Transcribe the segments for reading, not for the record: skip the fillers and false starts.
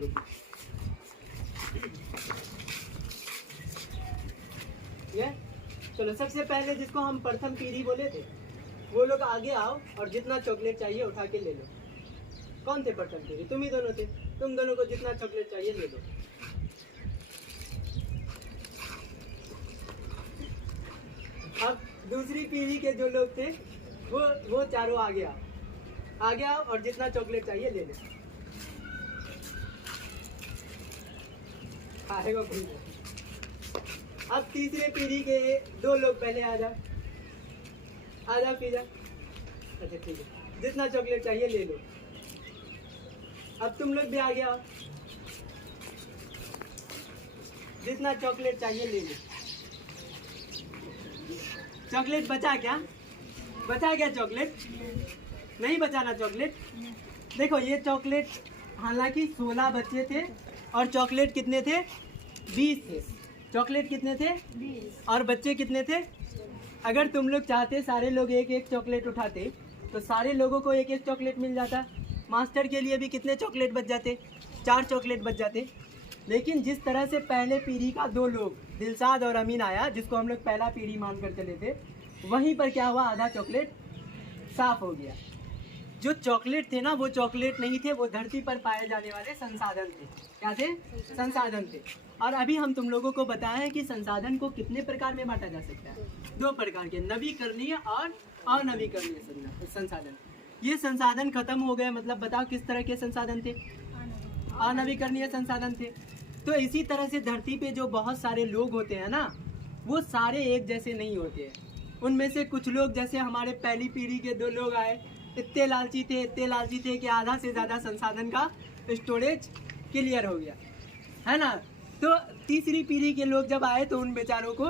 Group. ये चलो, सबसे पहले जिसको हम प्रथम पीढ़ी बोले थे वो लोग आगे आओ और जितना चॉकलेट चाहिए उठा के ले लो। कौन थे प्रथम पीढ़ी? तुम ही दोनों थे। तुम दोनों को जितना चॉकलेट चाहिए ले लो। अब दूसरी पीढ़ी के जो लोग थे वो चारों आगे आओ और जितना चॉकलेट चाहिए ले लो। आएगा कोई नहीं। अब तीसरे पीढ़ी के दो लोग पहले आ जाओ पी जा। अच्छा ठीक है, जितना चॉकलेट चाहिए ले लो। अब तुम लोग भी आ गया, जितना चॉकलेट चाहिए ले लो। चॉकलेट बचा क्या? चॉकलेट नहीं बचाना। चॉकलेट देखो, ये चॉकलेट हालांकि 16 बच्चे थे और चॉकलेट कितने थे? 20 थे। चॉकलेट कितने थे? 20। और बच्चे कितने थे? अगर तुम लोग चाहते सारे लोग एक एक चॉकलेट उठाते तो सारे लोगों को एक एक चॉकलेट मिल जाता। मास्टर के लिए भी कितने चॉकलेट बच जाते? 4 चॉकलेट बच जाते। लेकिन जिस तरह से पहले पीढ़ी का 2 लोग दिलशाद और अमीन आया, जिसको हम लोग पहला पीढ़ी मानकर चले थे, वहीं पर क्या हुआ? आधा चॉकलेट साफ हो गया। जो चॉकलेट थे ना, वो चॉकलेट नहीं थे, वो धरती पर पाए जाने वाले संसाधन थे। क्या थे? संसाधन थे। और अभी हम तुम लोगों को बताएं कि संसाधन को कितने प्रकार में बांटा जा सकता है? 2 प्रकार के, नवीकरणीय और अनवीकरणीय संसाधन। ये संसाधन खत्म हो गए, मतलब बताओ किस तरह के संसाधन थे? अनवीकरणीय संसाधन थे। तो इसी तरह से धरती पे जो बहुत सारे लोग होते हैं ना, वो सारे एक जैसे नहीं होते हैं। उनमें से कुछ लोग, जैसे हमारे पहली पीढ़ी के 2 लोग आए, इतने लालची थे कि आधा से ज़्यादा संसाधन का स्टोरेज क्लियर हो गया, है ना। तो तीसरी पीढ़ी के लोग जब आए तो उन बेचारों को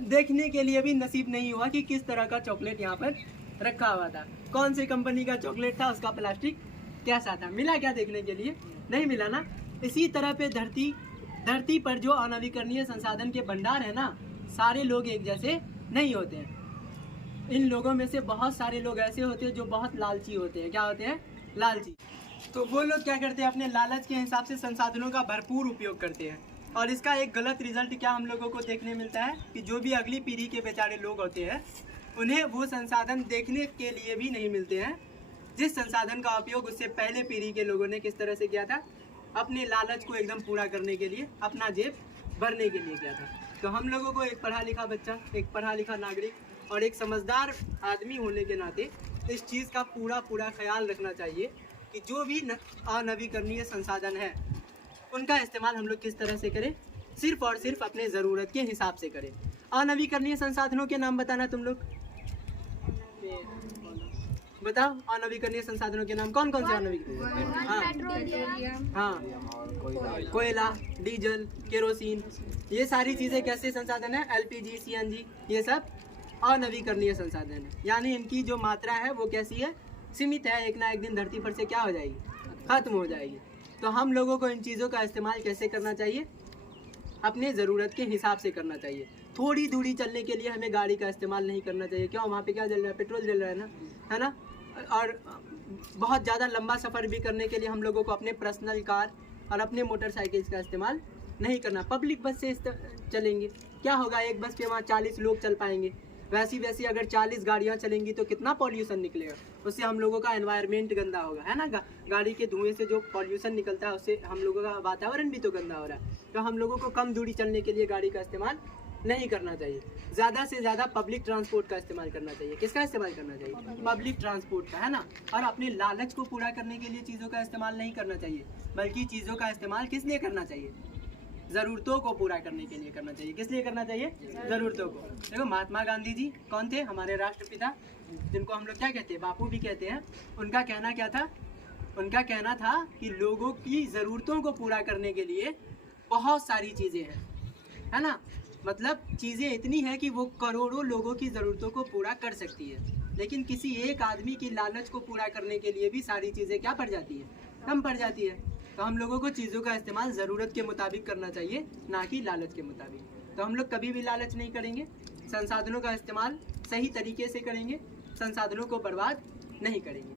देखने के लिए भी नसीब नहीं हुआ कि किस तरह का चॉकलेट यहाँ पर रखा हुआ था, कौन सी कंपनी का चॉकलेट था, उसका प्लास्टिक कैसा था। मिला क्या देखने के लिए? नहीं मिला ना। इसी तरह पे धरती पर जो अनवीकरणीय संसाधन के भंडार है ना, सारे लोग एक जैसे नहीं होते हैं। इन लोगों में से बहुत सारे लोग ऐसे होते हैं जो बहुत लालची होते हैं। क्या होते हैं? लालची। तो वो लोग क्या करते हैं? अपने लालच के हिसाब से संसाधनों का भरपूर उपयोग करते हैं। और इसका एक गलत रिजल्ट क्या हम लोगों को देखने मिलता है कि जो भी अगली पीढ़ी के बेचारे लोग होते हैं, उन्हें वो संसाधन देखने के लिए भी नहीं मिलते हैं जिस संसाधन का उपयोग उससे पहले पीढ़ी के लोगों ने किस तरह से किया था? अपने लालच को एकदम पूरा करने के लिए, अपना जेब भरने के लिए किया था। तो हम लोगों को एक पढ़ा लिखा बच्चा, एक पढ़ा लिखा नागरिक और एक समझदार आदमी होने के नाते इस चीज़ का पूरा ख्याल रखना चाहिए कि जो भी अनवीकरणीय संसाधन है उनका इस्तेमाल हम लोग किस तरह से करें? सिर्फ और सिर्फ अपने ज़रूरत के हिसाब से करें। अनवीकरणीय संसाधनों के नाम बताना तुम लोग, बताओ। अनवीकरणीय संसाधनों के नाम कौन कौन से अनवीकरणीय? हाँ, कोयला, डीजल, केरोसिन, ये सारी चीज़ें कैसे संसाधन है? LPG, CNG, ये सब अनवीकरणीय संसाधन है। यानी इनकी जो मात्रा है वो कैसी है? सीमित है। एक ना एक दिन धरती पर से क्या हो जाएगी? खत्म हो जाएगी। तो हम लोगों को इन चीज़ों का इस्तेमाल कैसे करना चाहिए? अपने ज़रूरत के हिसाब से करना चाहिए। थोड़ी दूरी चलने के लिए हमें गाड़ी का इस्तेमाल नहीं करना चाहिए। क्यों? वहाँ पे क्या जल रहा है? पेट्रोल जल रहा है ना। और बहुत ज़्यादा लंबा सफ़र भी करने के लिए हम लोगों को अपने पर्सनल कार और अपने मोटरसाइकिल का इस्तेमाल नहीं करना। पब्लिक बस से चलेंगे, क्या होगा? एक बस पे वहाँ 40 लोग चल पाएंगे। वैसी अगर 40 गाड़ियाँ चलेंगी तो कितना पॉल्यूशन निकलेगा? उससे हम लोगों का एनवायरनमेंट गंदा होगा, है ना। गाड़ी के धुएं से जो पॉल्यूशन निकलता है उससे हम लोगों का वातावरण भी तो गंदा हो रहा है। तो हम लोगों को कम दूरी चलने के लिए गाड़ी का इस्तेमाल नहीं करना चाहिए। ज़्यादा से ज़्यादा पब्लिक ट्रांसपोर्ट का इस्तेमाल करना चाहिए। किसका इस्तेमाल करना चाहिए? पब्लिक ट्रांसपोर्ट का, है ना। और अपने लालच को पूरा करने के लिए चीज़ों का इस्तेमाल नहीं करना चाहिए, बल्कि चीज़ों का इस्तेमाल किस लिए करना चाहिए? ज़रूरतों को पूरा करने के लिए करना चाहिए। किस लिए करना चाहिए? ज़रूरतों को। देखो, महात्मा गांधी जी कौन थे? हमारे राष्ट्रपिता, जिनको हम लोग क्या कहते हैं? बापू भी कहते हैं। उनका कहना क्या था? उनका कहना था कि लोगों की ज़रूरतों को पूरा करने के लिए बहुत सारी चीज़ें हैं, है ना। मतलब चीज़ें इतनी हैं कि वो करोड़ों लोगों की ज़रूरतों को पूरा कर सकती है। लेकिन किसी एक आदमी की लालच को पूरा करने के लिए भी सारी चीज़ें क्या पड़ जाती है? कम पड़ जाती है। तो हम लोगों को चीज़ों का इस्तेमाल ज़रूरत के मुताबिक करना चाहिए, ना कि लालच के मुताबिक। तो हम लोग कभी भी लालच नहीं करेंगे, संसाधनों का इस्तेमाल सही तरीके से करेंगे, संसाधनों को बर्बाद नहीं करेंगे।